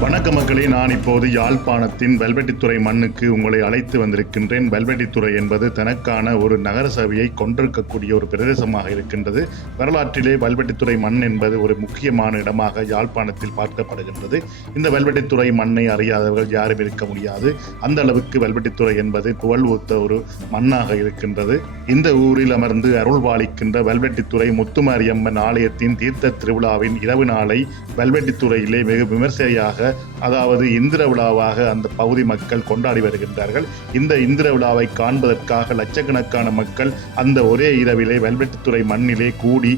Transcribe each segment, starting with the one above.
வணக்க மக்களே நான் இப்போது யாழ்ப்பாணத்தின் வெல்வெட்டித்துறை மண்ணுக்கு உங்களை அழைத்து வந்திருக்கின்றேன். வெல்வெட்டித்துறை என்பது தனக்கான ஒரு நகர சபையை கொண்டிருக்கக்கூடிய ஒரு பிரதேசமாக இருக்கின்றது. வரலாற்றிலே வெல்வெட்டித்துறை மண் என்பது ஒரு முக்கியமான இடமாக யாழ்ப்பாணத்தில் பார்க்கப்படுகின்றது. இந்த வெல்வெட்டித்துறை மண்ணை அறியாதவர்கள் யாரும் இருக்க முடியாது. அந்த அளவுக்கு வெல்வெட்டித்துறை என்பது புகழ் ஊத்த ஒரு மண்ணாக இருக்கின்றது. இந்த ஊரில் அமர்ந்து அருள்பாலிக்கின்ற வெல்வெட்டித்துறை முத்துமாரியம்மன் ஆலயத்தின் தீர்த்த திருவிழாவின் இரவு நாளை வெல்வெட்டித்துறையிலே வெகு விமர்சையாக அதாவது இந்திர விழாவாக அந்த பகுதி மக்கள் கொண்டாடி வருகின்றார்கள். இந்த இந்திர விழாவை காண்பதற்காக லட்சக்கணக்கான மக்கள் அந்த ஒரே இரவிலே வெல்வெட்டுத்துறை மண்ணிலே கூடி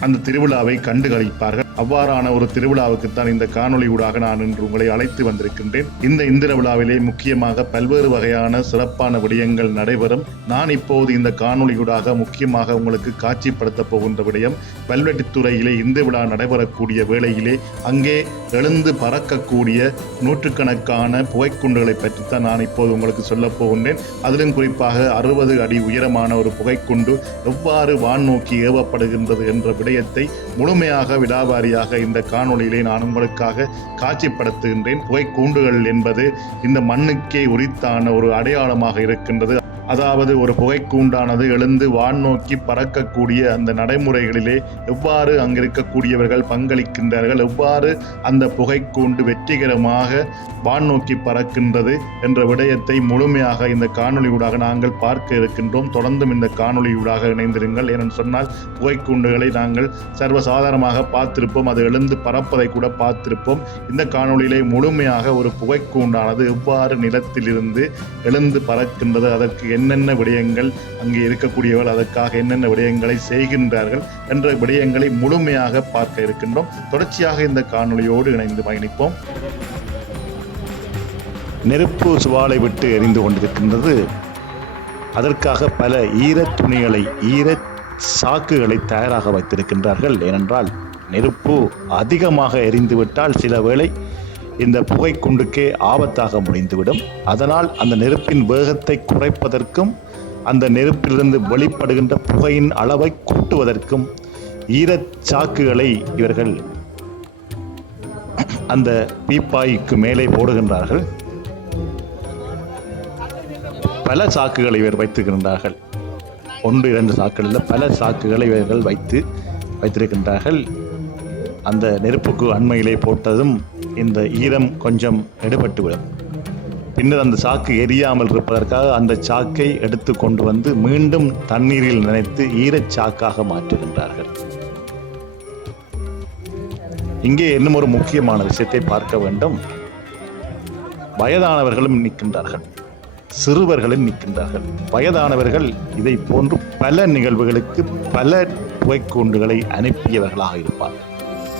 அந்த திருவிழாவை கண்டு கழிப்பார்கள் அவ்வாறான ஒரு திருவிழாவுக்குத்தான் இந்த காணொளியூடாக நான் இன்று உங்களை அழைத்து வந்திருக்கின்றேன். இந்த இந்திர விழாவிலே முக்கியமாக பல்வேறு வகையான சிறப்பான விடயங்கள் நடைபெறும். நான் இப்போது இந்த காணொளியூடாக முக்கியமாக உங்களுக்கு காட்சிப்படுத்த போகின்ற விடயம் வெல்வெட்டித்துறையிலே இந்த விழா நடைபெறக்கூடிய வேளையிலே அங்கே எழுந்து பறக்கக்கூடிய நூற்றுக்கணக்கான புகைக்குண்டுகளை பற்றித்தான் நான் இப்போது உங்களுக்கு சொல்லப் போகின்றேன். அதிலும் குறிப்பாக அறுபது அடி உயரமான ஒரு புகைக்குண்டு எவ்வாறு வான் நோக்கி ஏவப்படுகின்றது என்ற விடயத்தை முழுமையாக வாரியாக இந்த காணொளியிலே நான் உங்களுக்காக காட்சிப்படுத்துகின்றேன். புகைக்கூண்டுகள் என்பது இந்த மண்ணுக்கே உரித்தான ஒரு அடையாளமாக இருக்கின்றது. அதாவது ஒரு புகைக்கூண்டானது எழுந்து வான் நோக்கி பறக்கக்கூடிய அந்த நடைமுறைகளிலே எவ்வாறு அங்கிருக்கக்கூடியவர்கள் பங்களிக்கின்றார்கள் எவ்வாறு அந்த புகைக்கூண்டு வெற்றிகரமாக வான் நோக்கி பறக்கின்றது என்ற விடயத்தை முழுமையாக இந்த காணொளியூடாக நாங்கள் பார்க்க இருக்கின்றோம். தொடர்ந்தும் இந்த காணொளியூடாக இணைந்திருங்கள். ஏனென்று சொன்னால் புகைக்கூண்டுகளை நாங்கள் சர்வசாதாரணமாக பார்த்திருப்போம். அது எழுந்து பறப்பதை கூட பார்த்திருப்போம். இந்த காணொளியிலே முழுமையாக ஒரு புகைக்கூண்டானது எவ்வாறு நிலத்திலிருந்து எழுந்து பறக்கின்றது அதற்கு என்னென்ன விடயங்கள் அங்கே இருக்கக்கூடியவர்கள் அதற்காக என்னென்ன விடயங்களை செய்கின்றார்கள் என்ற விடயங்களை முழுமையாக பார்க்க இருக்கின்றோம். தொடர்ச்சியாக இந்த காணொளியோடு இணைந்து பயணிப்போம். நெருப்பு சுவாலை விட்டு எரிந்து கொண்டிருக்கின்றது. அதற்காக பல ஈரத் துணிகளை ஈர சாக்குகளை தயாராக வைத்திருக்கின்றார்கள். ஏனென்றால் நெருப்பு அதிகமாக எரிந்துவிட்டால் சில வேளை இந்த புகைக்குண்டுக்கே ஆபத்தாக முடிந்துவிடும். அதனால் அந்த நெருப்பின் வேகத்தை குறைப்பதற்கும் அந்த நெருப்பிலிருந்து வெளிப்படுகின்ற புகையின் அளவை கூட்டுவதற்கும் ஈரச்சாக்குகளை இவர்கள் அந்த பீப்பாய்க்கு மேலே போடுகின்றார்கள். பல சாக்குகளை இவர் வைத்திருக்கின்றார்கள். ஒன்று இரண்டு சாக்குகளில் இல்லை பல சாக்குகளை இவர்கள் வைத்து வைத்திருக்கின்றார்கள். அந்த நெருப்புக்கு அண்மையிலே போட்டதும் இந்த ஈரம் கொஞ்சம் எடுபட்டுவிடும். பின்னர் அந்த சாக்கு எரியாமல் இருப்பதற்காக அந்த சாக்கை எடுத்து கொண்டு வந்து மீண்டும் தண்ணீரில் நினைத்து ஈரச் சாக்காக மாற்றுகின்றார்கள். இங்கே இன்னும் ஒரு முக்கியமான விஷயத்தை பார்க்க வேண்டும். வயதானவர்களும் நிற்கின்றார்கள். சிறுவர்களும் நிற்கின்றார்கள். வயதானவர்கள் இதை போன்று பல நிகழ்வுகளுக்கு பல புகைக்கூண்டுகளை அனுப்பியவர்களாக இருப்பார்கள்.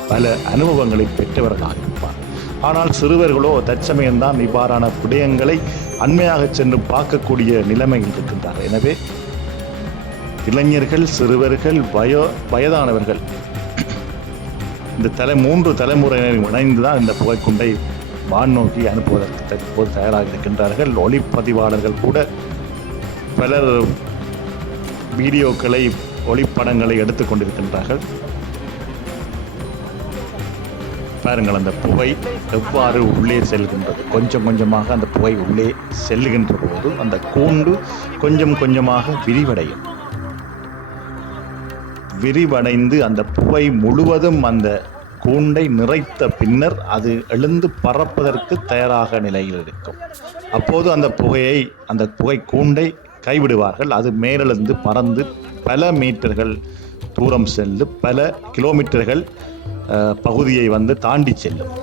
பல அனுபவங்களை பெற்றவர்களாக இருப்பார்கள். ஆனால் சிறுவர்களோ தற்சமயம்தான் இவ்வாறான விடயங்களை அண்மையாக சென்று பார்க்கக்கூடிய நிலைமையில் இருக்கின்றார் எனவே இளைஞர்கள் சிறுவர்கள் வயோ வயதானவர்கள் இந்த தலை மூன்று தலைமுறையினர் இணைந்து தான் இந்த புகைக்குண்டை வான் நோக்கி அனுப்புவதற்கு தற்போது தயாராக இருக்கின்றார்கள். ஒளிப்பதிவாளர்கள் கூட பலர் வீடியோக்களை ஒளிப்படங்களை எடுத்துக்கொண்டிருக்கின்றார்கள் பாருங்கள் அந்த புகை எவ்வாறு உள்ளே செல்கின்றது? கொஞ்சம் கொஞ்சமாக அந்த புகை உள்ளே செல்லுகின்ற போது அந்த கூண்டு கொஞ்சம் கொஞ்சமாக விரிவடையும். விரிவடைந்து அந்த புகை முழுவதும் அந்த கூண்டை நிறைத்த பின்னர் அது எழுந்து பறப்பதற்கு தயாராக நிலையில் இருக்கும். அப்போது அந்த புகையை அந்த புகை கூண்டை கைவிடுவார்கள். அது மேலெழுந்து பறந்து பல மீட்டர்கள் தூரம் செல்லு பல கிலோமீட்டர்கள் பகுதியை வந்து தாண்டி செல்லும்.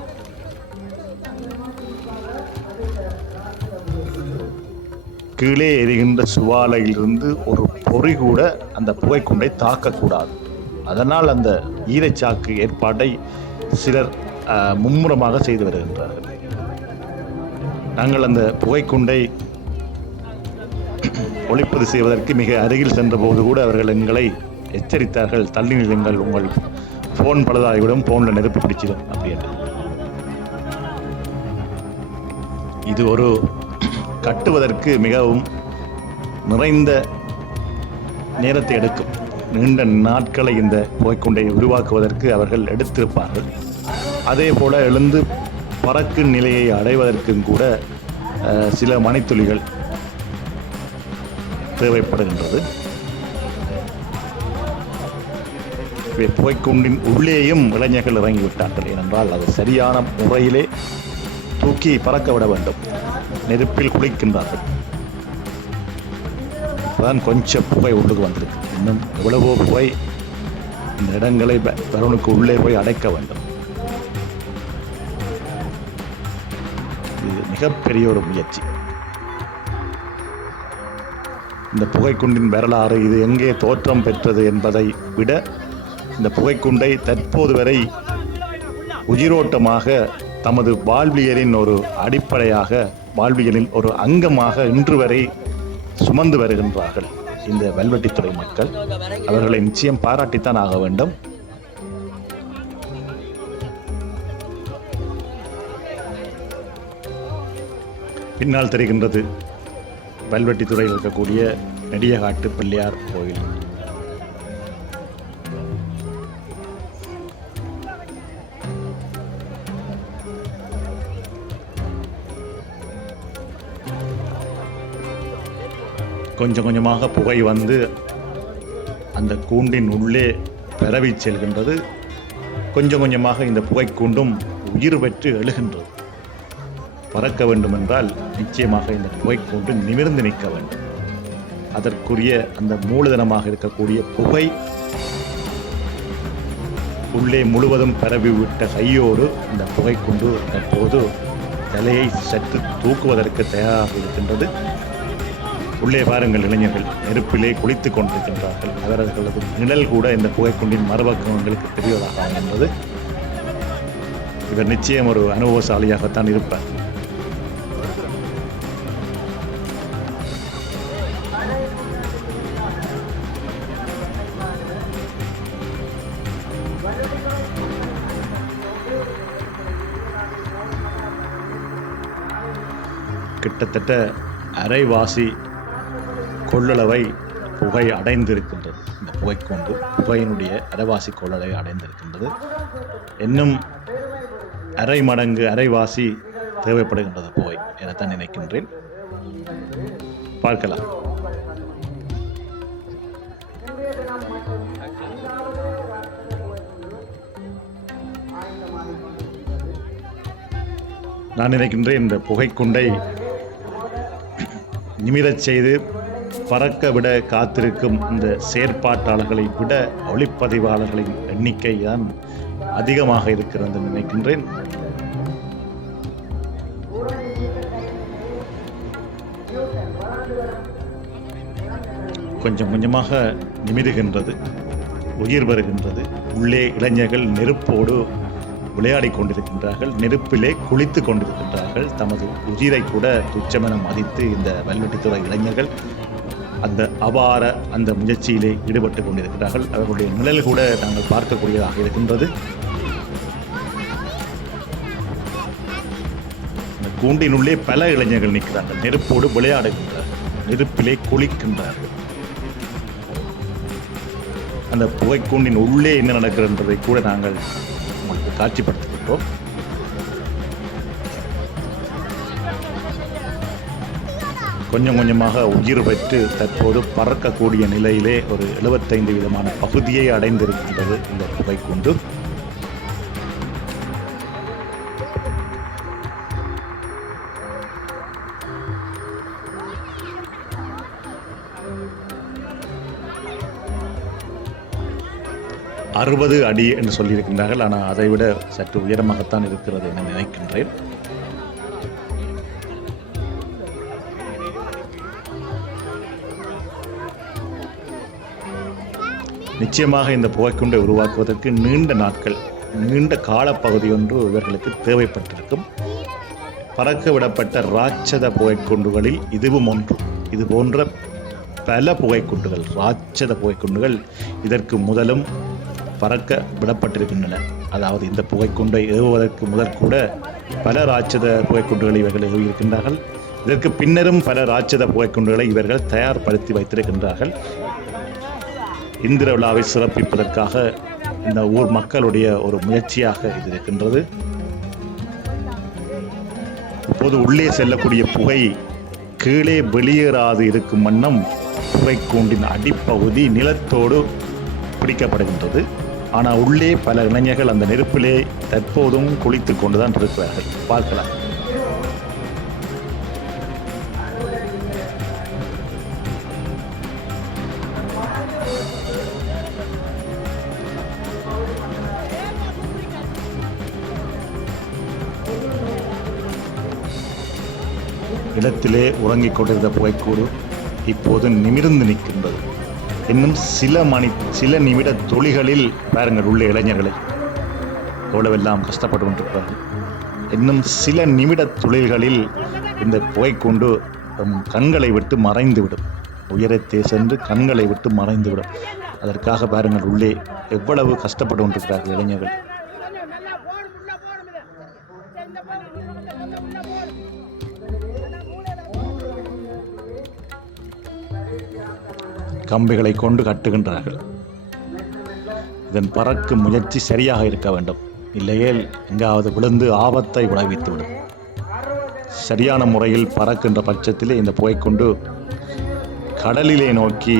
கீழே எரிகின்ற சுவாலையிலிருந்து ஒரு பொறி கூட அந்த புகைக்குண்டை தாக்கக்கூடாது. அதனால் அந்த ஈரச்சாக்கு ஏற்பாட்டை சிலர் மும்முரமாக செய்து வருகின்றார்கள். நாங்கள் அந்த புகைக்குண்டை ஒளிப்பது செய்வதற்கு மிக அருகில் சென்றபோது கூட அவர்கள் எங்களை எச்சரித்தார்கள் தள்ளி நில்லுங்கள் உங்கள் ஃபோன் பழுதாகிவிடும் ஃபோனில் நெருப்பு பிடிச்சிடும் அப்படின்னு இது ஒரு கட்டுவதற்கு மிகவும் நிறைந்த நேரத்தை எடுக்கும். நீண்ட நாட்களை இந்த புகைக்குண்டை உருவாக்குவதற்கு அவர்கள் எடுத்திருப்பார்கள். அதே போல எழுந்து பறக்கும் நிலையை அடைவதற்கும் கூட சில மணித்துளிகள் தேவைப்படுகின்றது. புகைக்குண்டின் உள்ளேயும் இளைஞர்கள் இறங்கிவிட்டார்கள். ஏனென்றால் அது சரியான முறையிலே தூக்கி பறக்க விட வேண்டும். நெருப்பில் குளிக்கின்றார்கள். இப்போதான் கொஞ்சம் புகை உள்ளுக்கு வந்திருக்கு. இன்னும் எவ்வளவோ புகை இந்த இடங்களை ப- உள்ளே போய் அடைக்க வேண்டும். இது மிகப்பெரிய ஒரு முயற்சி. இந்த புகைக்குண்டின் வரலாறு இது எங்கே தோற்றம் பெற்றது என்பதை விட இந்த புகைக்குண்டை தற்போது வரை உயிரோட்டமாக தமது வாழ்வியலின் ஒரு அடிப்படையாக வாழ்வியலின் ஒரு அங்கமாக இன்று வரை சுமந்து வருகின்றார்கள் இந்த வல்வெட்டித்துறை மக்கள். அவர்களை நிச்சயம் பாராட்டித்தான் ஆக வேண்டும். பின்னால் தெரிகின்றது வல்வெட்டித்துறையில் இருக்கக்கூடிய நெடியகாட்டு பிள்ளையார் கோயில். கொஞ்சம் கொஞ்சமாக புகை வந்து அந்த கூண்டின் உள்ளே பரவி செல்கின்றது. கொஞ்சம் கொஞ்சமாக இந்த புகைக்கூண்டும் உயிர் பெற்று எழுகின்றது. பறக்க வேண்டும் என்றால் நிச்சயமாக இந்த புகைக்கூண்டு நிமிர்ந்து நிற்க வேண்டும். அதற்குரிய அந்த மூலதனமாக இருக்கக்கூடிய புகை உள்ளே முழுவதும் பரவிவிட்ட கையோடு இந்த புகைக்குண்டு தற்போது தலையை சற்று தூக்குவதற்கு தயாராக இருக்கின்றது. உள்ளே பாருங்கள் இளைஞர்கள். நெருப்பிலே குளித்துக் கொண்டிருக்கின்றார்கள். அவர்களது நிழல் கூட இந்த புகைக்குண்டின் மறுபக்கம் எங்களுக்கு தெரிவதாக என்பது இவர் நிச்சயம் ஒரு அனுபவசாலியாகத்தான் இருப்பார். கிட்டத்தட்ட அரைவாசி கொள்ளளவை புகை அடைந்திருக்கின்றது. இந்த புகைக்கொண்டு புகையினுடைய அரைவாசி கொள்ளளவை அடைந்திருக்கின்றது. இன்னும் அரை மடங்கு அரைவாசி தேவைப்படுகின்றது புகை எனத்தான் நினைக்கின்றேன். பார்க்கலாம். நான் நினைக்கின்றேன் இந்த புகைக்குண்டை நிமிரச் செய்து பறக்க விட காத்திருக்கும் இந்த செயற்பாட்டாளர்களை விட ஒளிப்பதிவாளர்களின் எண்ணிக்கை தான் அதிகமாக இருக்கிறது நினைக்கின்றேன். கொஞ்சம் கொஞ்சமாக நிமிடுகின்றது உயிர் வருகின்றது. உள்ளே இளைஞர்கள் நெருப்போடு விளையாடிக் கொண்டிருக்கின்றார்கள் நெருப்பிலே குளித்து கொண்டிருக்கின்றார்கள். தமது உயிரை கூட துச்சமென மதித்து இந்த வல்வெட்டித்துறை இளைஞர்கள் அந்த அபார அந்த முயற்சியிலே ஈடுபட்டு கொண்டிருக்கிறார்கள். அவர்களுடைய நிழல் கூட நாங்கள் பார்க்கக்கூடியதாக இருக்கின்றது. கூண்டினுள்ளே பல இளைஞர்கள் நிற்கிறார்கள். நெருப்போடு விளையாடுகின்றார்கள் நெருப்பிலே குளிக்கின்றார்கள். அந்த புகைக்கூண்டின் உள்ளே என்ன நடக்கிறன்றதை கூட நாங்கள் உங்களுக்கு காட்சிப்படுத்துகின்றோம். கொஞ்சம் கொஞ்சமாக உயிர் பெற்று தற்போது பறக்கக்கூடிய நிலையிலே ஒரு 75 விதமான பகுதியை அடைந்திருக்கின்றது இந்த புகைக்கூண்டு. அறுபது அடி என்று சொல்லியிருக்கின்றார்கள். ஆனால் அதை விட சற்று உயரமாகத்தான் இருக்கிறது என நினைக்கின்றேன். நிச்சயமாக இந்த புகைக்குண்டை உருவாக்குவதற்கு நீண்ட நாட்கள் நீண்ட காலப்பகுதி ஒன்று இவர்களுக்கு தேவைப்பட்டிருக்கும். பறக்க விடப்பட்ட ராட்சத புகைக்குண்டுகளில் இதுவும் ஒன்று. இது போன்ற பல புகைக்குண்டுகள் ராட்சத புகைக்குண்டுகள் இதற்கு முதலும் பறக்க விடப்பட்டிருக்கின்றன. அதாவது இந்த புகைக்குண்டை ஏவுவதற்கு முதல் கூட பல ராட்சத புகைக்குண்டுகளை இவர்கள் ஏவியிருக்கின்றார்கள். இதற்கு பின்னரும் பல ராட்சத புகைக்குண்டுகளை இவர்கள் தயார்படுத்தி வைத்திருக்கின்றார்கள். இந்திர விழாவை சிறப்பிப்பதற்காக இந்த ஊர் மக்களுடைய ஒரு முயற்சியாக இது இருக்கின்றது. இப்போது உள்ளே செல்லக்கூடிய புகை கீழே வெளியேறாது இருக்கும் வண்ணம் புகைக்கூண்டின் அடிப்பகுதி நிலத்தோடு பிடிக்கப்படுகின்றது. ஆனால் உள்ளே பல இளைஞர்கள் அந்த நெருப்பிலே தற்போதும் குளித்து கொண்டுதான் இருக்கிறார்கள். பார்க்கலாம். இடத்திலே உறங்கிக் கொண்டிருந்த புகைக்கூடு இப்போது நிமிர்ந்து நிற்கின்றது. இன்னும் சில மணி சில நிமிட துளிகளில் பாருங்கள் உள்ள இளைஞர்களை. எவ்வளவெல்லாம் கஷ்டப்பட்டு கொண்டிருக்கிறார்கள். இன்னும் சில நிமிட தொழில்களில் இந்த புகைக்கூண்டு நம் கண்களை விட்டு மறைந்துவிடும். உயரத்தை சென்று கண்களை விட்டு மறைந்துவிடும். அதற்காக பாருங்கள் உள்ளே எவ்வளவு கஷ்டப்பட்டு கொண்டிருக்கிறார்கள் இளைஞர்கள். கம்பிகளை கொண்டு கட்டுகின்றார்கள். இதன் பறக்கும் முயற்சி சரியாக இருக்க வேண்டும். இல்லையேல் எங்காவது விழுந்து ஆபத்தை விளைவித்துவிடும். சரியான முறையில் பறக்கின்ற பட்சத்திலே இந்த புகைக்கொண்டு கடலிலே நோக்கி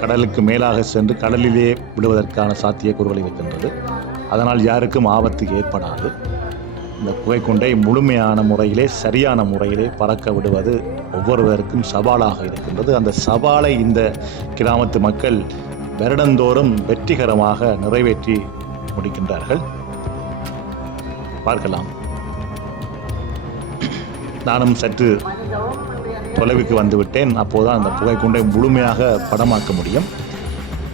கடலுக்கு மேலாக சென்று கடலிலே விடுவதற்கான சாத்தியக்கூறுகள் இருக்கின்றது அதனால் யாருக்கும் ஆபத்து ஏற்படாது. இந்த புகைக்குண்டை முழுமையான முறையிலே சரியான முறையிலே பறக்க விடுவது ஒவ்வொருவருக்கும் சவாலாக இருக்கின்றது. அந்த சவாலை இந்த கிராமத்து மக்கள் வருடந்தோறும் வெற்றிகரமாக நிறைவேற்றி முடிக்கின்றார்கள். பார்க்கலாம். நானும் சற்று தொலைவுக்கு வந்துவிட்டேன். அப்போதுதான் அந்த புகைக்குண்டை முழுமையாக படமாக்க முடியும்.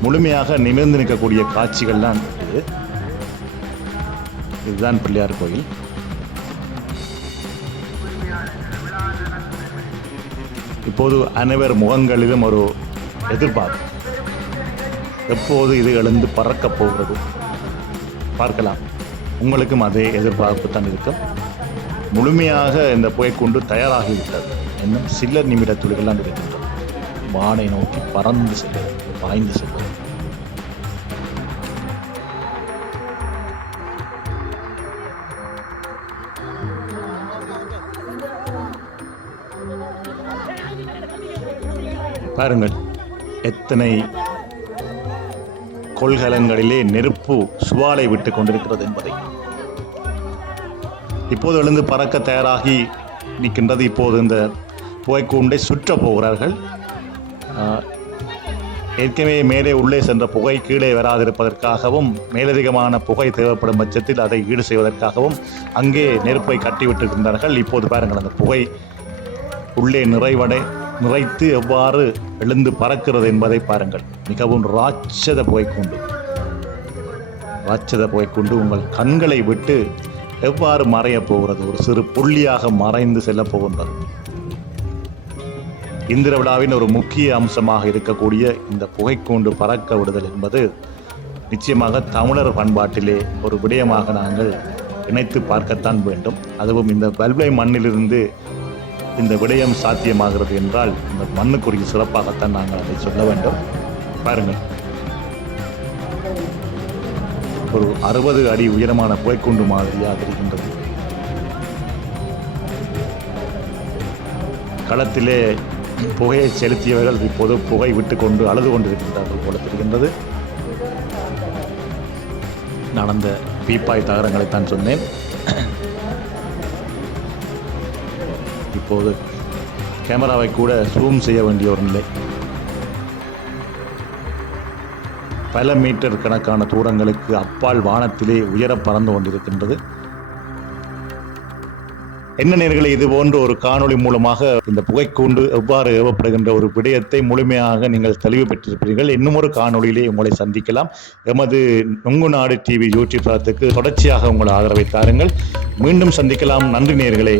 முழுமையாக நிமிர்ந்து நிற்கக்கூடிய காட்சிகள்லாம் இது. இதுதான் பிள்ளையார் கோயில். இப்போது அனைவர் முகங்களிலும் ஒரு எதிர்பார்ப்பு. எப்போது இது எழுந்து பறக்கப் போகிறது? பார்க்கலாம். உங்களுக்கும் அதே எதிர்பார்ப்பு தான் இருக்கும். முழுமையாக இந்த புகைக்குண்டு தயாராகிவிட்டது. இன்னும் சில நிமிட துளிகள்லாம் இருக்கின்றது. வானை நோக்கி பறந்து செல்வது பாய்ந்து செல்வது பாருங்கள் எத்தனை கொள்கலங்களிலே நெருப்பு சுவாலை விட்டு கொண்டிருக்கிறது என்பதை. இப்போது எழுந்து பறக்க தயாராகி நிற்கின்றது. இப்போது இந்த புகைக்கூண்டை சுற்றப் போகிறார்கள். ஏற்கனவே மேலே உள்ளே சென்ற புகை கீழே வராதிருப்பதற்காகவும் மேலதிகமான புகை தேவைப்படும் பட்சத்தில் அதை ஈடு செய்வதற்காகவும் அங்கே நெருப்பை கட்டிவிட்டிருக்கின்றார்கள். இப்போது பாருங்கள் அந்த புகை உள்ளே நிறைவடை நிறைத்து எவ்வாறு எழுந்து பறக்கிறது என்பதை பாருங்கள். மிகவும் ராட்சத புகைக்குண்டு. ராட்சத புகைக்குண்டு உங்கள் கண்களை விட்டு எவ்வாறு மறையப் போகிறது? ஒரு சிறு புள்ளியாக மறைந்து செல்லப் போகின்றது. இந்திர விழாவின் ஒரு முக்கிய அம்சமாக இருக்கக்கூடிய இந்த புகைக்கூண்டு பறக்க விடுதல் என்பது நிச்சயமாக தமிழர் பண்பாட்டிலே ஒரு விடயமாக நாங்கள் இணைத்து பார்க்கத்தான் வேண்டும். அதுவும் இந்த வல்வை மண்ணிலிருந்து இந்த விடயம் சாத்தியமாகிறது என்றால் இந்த மண்ணுக்குரிய சிறப்பாகத்தான் நாங்கள் அதை சொல்ல வேண்டும். பாருங்கள். ஒரு அறுபது அடி உயரமான புகைக்குண்டு மாதிரியாக இருக்கின்றது களத்திலே புகையை செலுத்தியவர்கள் இப்போது புகை விட்டு கொண்டு அழுது கொண்டிருக்கின்றார்கள் போல தெரிகின்றது. நான் அந்த பீப்பாய் தகரங்களைத்தான் சொன்னேன். இப்போது கேமராவை கூட ஜூம் செய்ய வேண்டிய ஒரு நிலை பல மீட்டர் கணக்கான தூரங்களுக்கு அப்பால் வானத்திலே உயர பறந்து கொண்டிருக்கின்றது. என்ன நேர்களை இது போன்ற ஒரு காணொளி மூலமாக இந்த புகைக்கூண்டு எவ்வாறு ஏவப்படுகின்ற ஒரு விடயத்தை முழுமையாக நீங்கள் தெளிவு பெற்றிருப்பீர்கள். இன்னும் ஒரு காணொளியிலே உங்களை சந்திக்கலாம். எமது நுங்கு நாடு டிவி யூடியூப் தளத்துக்கு தொடர்ச்சியாக உங்கள் ஆதரவை தாருங்கள். மீண்டும் சந்திக்கலாம். நன்றி நேர்களே.